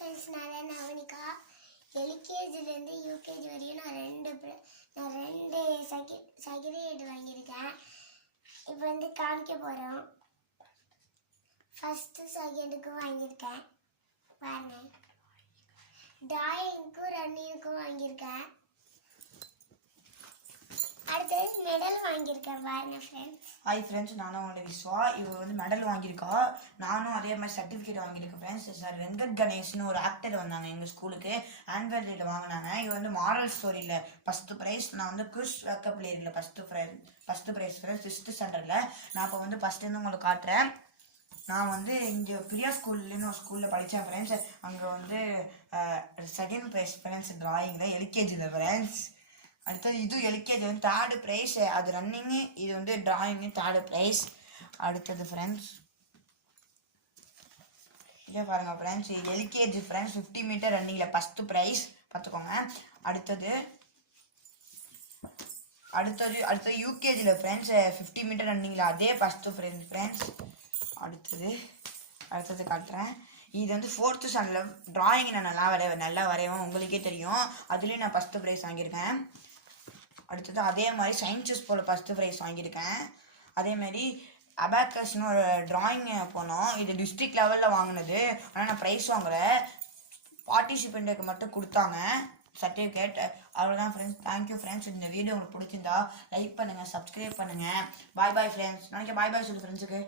Friends, நான் நவனிகா. எல்கேஜிலேருந்து UKG வரையும் நான் ரெண்டு சர்டிஃபிகேட் வாங்கியிருக்கேன். இப்போ வந்து காமிக்க போகிறோம். ஃபஸ்ட்டு செகண்டுக்கும் வாங்கியிருக்கேன் பாருங்க. டிராயிங்க்கும் ரன்னிங்க்கும் வாங்கியிருக்கேன். அடுத்தது மெடல் வாங்கியிருக்கேன் பாருங்க ஃப்ரெண்ட்ஸ். ஹாய் ஃப்ரெண்ட்ஸ், நானும் உங்களோட விஸ்வா. இவ வந்து மெடல் வாங்கியிருக்கா. நானும் அதே மாதிரி சர்டிஃபிகேட் வாங்கியிருக்கேன் ஃப்ரெண்ட்ஸ். சார் வெங்கட் கணேஷ்னு ஒரு ஆக்டர் வந்தாங்க எங்கள் ஸ்கூலுக்கு. ஆனுவல் டேல வாங்கினாங்க. இவ வந்து மாரல் ஸ்டோரியில் ஃபஸ்ட்டு ப்ரைஸ். நான் வந்து குஷ் வேக்கப் பிளேயரில் ஃபஸ்ட்டு ப்ரைஸ் ஃப்ரெண்ட்ஸ் 5th ஸ்டாண்டர்டில். நான் இப்போ வந்து ஃபஸ்ட்டு உங்களுக்கு காட்டுறேன். நான் வந்து இங்கே பிரியா ஸ்கூல்லேன்னு ஒரு ஸ்கூலில் படித்தேன் ஃப்ரெண்ட்ஸ். அங்கே வந்து 2nd ப்ரைஸ் ஃப்ரெண்ட்ஸ் டிராயிங்கில் எல்கேஜியில் ஃப்ரெண்ட்ஸ். அடுத்தது இது எல்கேஜி வந்து 3rd ப்ரைஸ். அது ரன்னிங்கு, இது வந்து டிராயிங்கு 3rd ப்ரைஸ். அடுத்தது ஃப்ரெண்ட்ஸ் இதே பாருங்கள் ஃப்ரெண்ட்ஸ், இது எல்கேஜி ஃப்ரெண்ட்ஸ் 50 மீட்டர் ரன்னிங்கில் ஃபஸ்ட்டு ப்ரைஸ் பார்த்துக்கோங்க. அடுத்தது யூகேஜியில் ஃப்ரெண்ட்ஸ் 50 மீட்டர் ரன்னிங்கில் அதே ஃபஸ்ட்டு ஃப்ரெண்ட்ஸ். அடுத்தது காட்டுறேன். இது வந்து 4th ஸ்டாண்டர்டில் டிராயிங் நான் நல்லா வரைவேன், உங்களுக்கே தெரியும். அதுலேயும் நான் ஃபஸ்ட்டு ப்ரைஸ் வாங்கியிருக்கேன். அடுத்தது அதே மாதிரி சயின்ஸஸ் போல் ஃபஸ்ட்டு ப்ரைஸ் வாங்கியிருக்கேன். அதேமாதிரி அபாக்கஸ்னு ஒரு டிராயிங் போனோம். இது டிஸ்ட்ரிக்ட் லெவலில் வாங்கினது. ஆனால் நான் ப்ரைஸ் வாங்குகிறேன். பார்ட்டிசிபெண்ட்டுக்கு மட்டும் கொடுத்தாங்க சர்டிஃபிகேட். அவ்வளோதான் ஃப்ரெண்ட்ஸ். Thank you friends. இந்த வீடியோ உங்களுக்கு பிடிச்சிருந்தா லைக் பண்ணுங்கள், சப்ஸ்கிரைப் பண்ணுங்கள். Bye friends. நாளைக்கு பாய் சொல்லு ஃப்ரெண்ட்ஸுக்கு.